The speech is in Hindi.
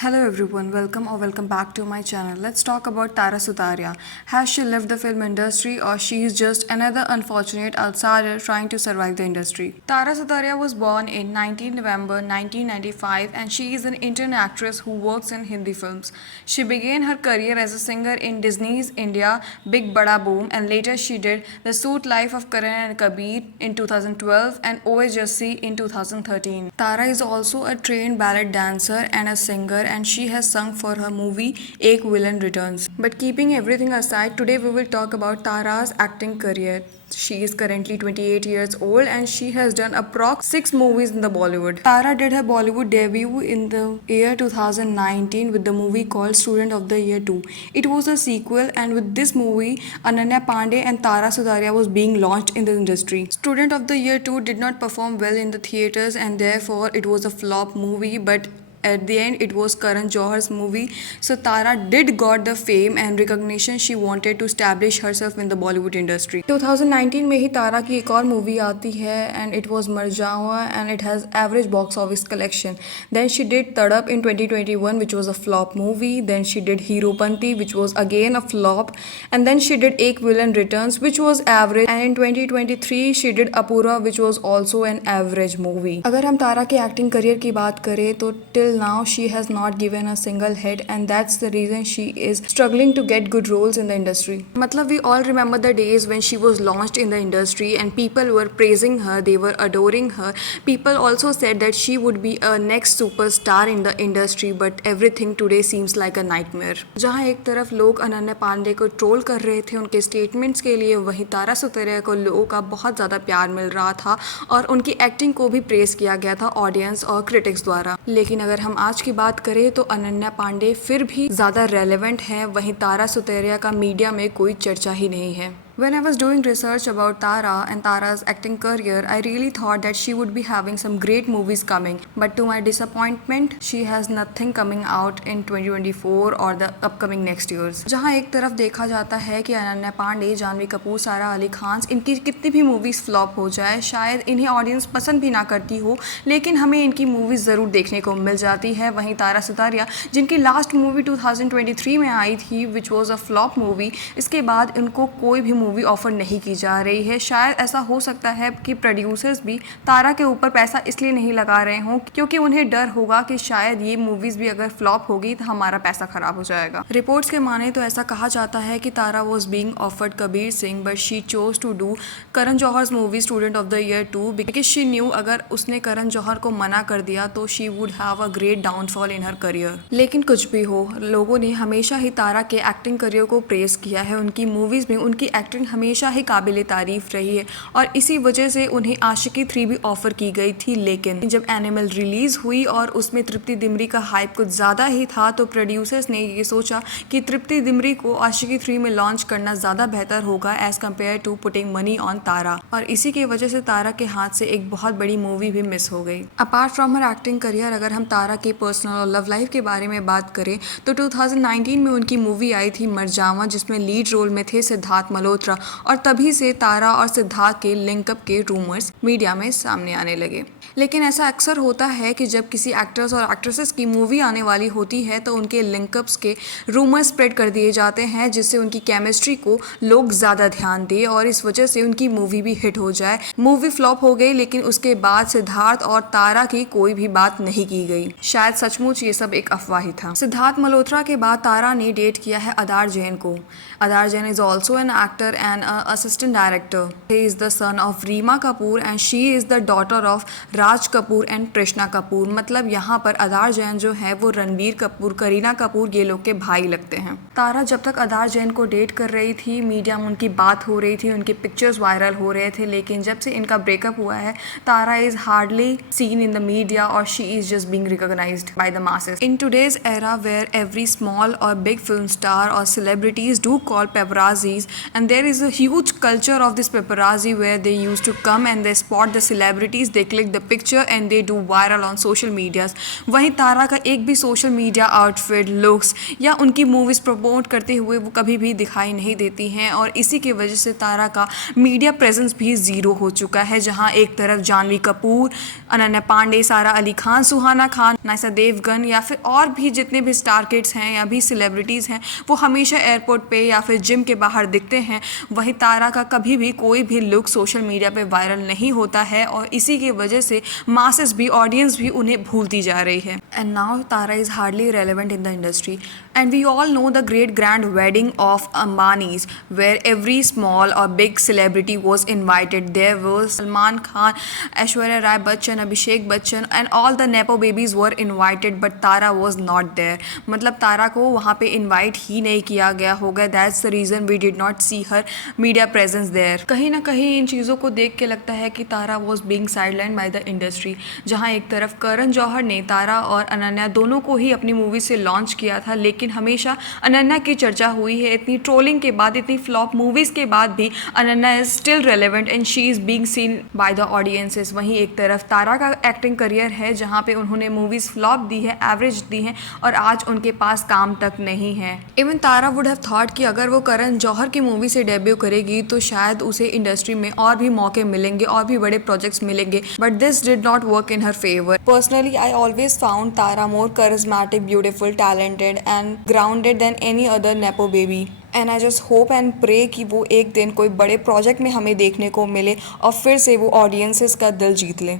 Hello everyone, welcome back to my channel. Let's talk about Tara Sutaria. Has she left the film industry or she is just another unfortunate outsider trying to survive the industry? Tara Sutaria was born in 19 November 1995 and she is an Indian actress who works in Hindi films. She began her career as a singer in Disney's India Big Bada Boom and later she did The Suit Life of Karan and Kabir in 2012 and OSJC in 2013. Tara is also a trained ballet dancer and a singer and she has sung for her movie Ek Villain Returns. But keeping everything aside, today we will talk about Tara's acting career. She is currently 28 years old and she has done approx 6 movies in the Bollywood. Tara did her Bollywood debut in the year 2019 with the movie called Student of the Year 2. It was a sequel and with this movie, Ananya Pandey and Tara Sutaria was being launched in the industry. Student of the Year 2 did not perform well in the theatres and therefore it was a flop movie, but at the end it was Karan Johar's movie, so Tara did got the fame and recognition she wanted to establish herself in the Bollywood industry. 2019 में ही तारा की एक और मूवी आती है and it was Marjawa and it has average box office collection. Then she did Tadap in 2021 which was a flop movie. Then she did Heropanti which was again a flop and then she did Ek Villain Returns which was average and in 2023 she did Apura which was also an average movie. अगर हम तारा के एक्टिंग करियर की बात करें तो till now she has not given a single hit and that's the reason she is struggling to get good roles in the industry. मतलब we all remember the days when she was launched in the industry and people were praising her, they were adoring her. People also said that she would be a next superstar in the industry but everything today seems like a nightmare. जहाँ एक तरफ लोग अनन्या पांडे को ट्रोल कर रहे थे उनके स्टेटमेंट्स के लिए, वहीं तारा सुतारिया को लोगों का बहुत ज़्यादा प्यार मिल रहा था और उनकी एक्टिंग को भी प्रेस किया गया था ऑडियंस और क्रिटिक्स द्वारा. लेकिन अगर हम आज की बात करें तो अनन्या पांडे फिर भी ज़्यादा रेलेवेंट हैं, वहीं तारा सुतारिया का मीडिया में कोई चर्चा ही नहीं है. When I was doing research about Tara and Tara's acting career, I really thought that she would be having some great movies coming. But to my disappointment, she has nothing coming out in 2024 or the upcoming next years. जहाँ एक तरफ देखा जाता है कि अनन्या पांडे, जानवी कपूर, सारा अली खान इनकी कितनी भी मूवीज़ फ्लॉप हो जाए, शायद इन्हें ऑडियंस पसंद भी ना करती हो, लेकिन हमें इनकी मूवीज़ ज़रूर देखने को मिल जाती है. वहीं तारा सुतारिया जिनकी लास्ट मूवी 2023 में आई थी which was a flop movie, इसके बाद इनको कोई भी मूवी ऑफर नहीं की जा रही है. शायद ऐसा हो सकता है कि प्रोड्यूसर्स भी तारा के ऊपर पैसा इसलिए नहीं लगा रहे हों क्योंकि उन्हें डर होगा कि शायद ये मूवीज़ भी अगर फ्लॉप होगी तो हमारा पैसा खराब हो जाएगा. रिपोर्ट्स के माने तो ऐसा कहा जाता है कि Tara was being offered Kabir Singh but she chose to do Karan Johar's movie Student of the Year 2 because she knew अगर उसने करण जौहर को मना कर दिया तो she would have a great downfall in her career. लेकिन कुछ भी हो, लोगों ने हमेशा ही तारा के एक्टिंग करियर को प्रेस किया है. उनकी मूवीज़ में उनकी एक्टिंग हमेशा ही काबिल तारीफ रही है और इसी वजह से उन्हें आशिकी 3 भी ऑफर की गई थी. लेकिन जब एनिमल रिलीज़ हुई और उसमें तृप्ति दिमरी का हाइप कुछ ज़्यादा ही था तो प्रोड्यूसर्स ने ये सोचा कि तृप्ति दिमरी को आशिकी 3 में लॉन्च करना ज़्यादा बेहतर होगा as compared to putting money on Tara, और इसी की वजह से तारा के हाथ से एक बहुत बड़ी मूवी भी मिस हो गई. Apart from her acting career, अगर हम तारा के पर्सनल और लव लाइफ के बारे में बात करें तो 2019 में उनकी मूवी आई थी मरजावा जिसमें लीड रोल में थे सिद्धार्थ मल्होत्रा और तभी से तारा और सिद्धार्थ के लिंकअप के रूमर्स मीडिया में सामने आने लगे. लेकिन ऐसा अक्सर होता है कि जब किसी एक्टर्स और एक्ट्रेसेस की मूवी आने वाली होती है तो उनके लिंकअप्स के रूमर्स स्प्रेड कर दिए जाते हैं जिससे उनकी केमिस्ट्री को लोग ज़्यादा ध्यान दें और इस वजह से उनकी मूवी भी हिट हो जाए. मूवी फ्लॉप हो गई लेकिन उसके बाद सिद्धार्थ और तारा की कोई भी बात नहीं की गई. शायद सचमुच ये सब एक अफवाह ही था. सिद्धार्थ मल्होत्रा के बाद तारा ने डेट किया है अदार जैन को. Adar Jain is also an actor and assistant director. He is the son of Rima Kapoor and she is the daughter of Raj Kapoor and Krishna Kapoor. मतलब यहाँ पर अदार जैन जो है वो रणबीर कपूर, करीना कपूर ये लोग के भाई लगते हैं. तारा जब तक अदार जैन को डेट कर रही थी मीडिया में उनकी बात हो रही थी, उनके पिक्चर्स वायरल हो रहे थे, लेकिन जब से इनका ब्रेकअप हुआ है Tara is hardly seen in the media और she is just being recognised by the masses. In today's era where every small or big film star or celebrities do call paparazzis and they there is a huge culture of this paparazzi where they used to come and they spot the celebrities, they click the picture and they do viral on social medias. वहीं तारा का एक भी सोशल मीडिया आउटफिट, लुक्स या उनकी मूवीज़ प्रमोट करते हुए वो कभी भी दिखाई नहीं देती हैं और इसी की वजह से तारा का मीडिया प्रेजेंस भी ज़ीरो हो चुका है. जहां एक तरफ जानवी कपूर, अनन्या पांडे, सारा अली खान, सुहाना खान, नायसा देवगन या फिर और भी जितने भी स्टार किड्स हैं या भी सेलिब्रिटीज़ हैं वो हमेशा एयरपोर्ट पे या फिर जिम के बाहर दिखते हैं. वहीं तारा का कभी भी कोई भी लुक सोशल मीडिया पे वायरल नहीं होता है और इसी की वजह से मासेस भी, ऑडियंस भी उन्हें भूलती जा रही है. And now Tara is hardly relevant in the industry. And we all know the great grand wedding of Ambani's, where every small or big celebrity was invited. There was Salman Khan, Aishwarya Rai Bachchan, Abhishek Bachchan, and all the nepo babies were invited, but Tara was not there. मतलब तारा को वहाँ पे invite ही नहीं किया गया होगा. That's the reason we did not see her media presence there. कहीं ना कहीं इन चीज़ों को देख के लगता है कि तारा was being sidelined by the industry. जहाँ एक तरफ करण जौहर ने तारा और अनन्या दोनों को ही अपनी मूवी से लॉन्च किया था, लेकिन हमेशा अनन्या की चर्चा हुई है. इतनी ट्रोलिंग के बाद, इतनी फ्लॉप मूवीज़ के बाद भी Ananya is still relevant and she is being seen by the audiences. वहीं एक तरफ तारा का एक्टिंग करियर है जहां पे उन्होंने मूवीज़ फ्लॉप दी है, एवरेज दी हैं और आज उनके पास काम तक नहीं है. Even Tara would have thought कि अगर वो करण जौहर की मूवी से डेब्यू करेगी तो शायद उसे इंडस्ट्री में और भी मौके मिलेंगे और भी बड़े प्रोजेक्ट्स मिलेंगे, but this did not work in her favour. Personally I always found Tara more charismatic, beautiful, talented and grounded than any other nepo baby. And I just hope and pray कि वो एक दिन कोई बड़े प्रोजेक्ट में हमें देखने को मिले और फिर से वो ऑडियंसेस का दिल जीत ले.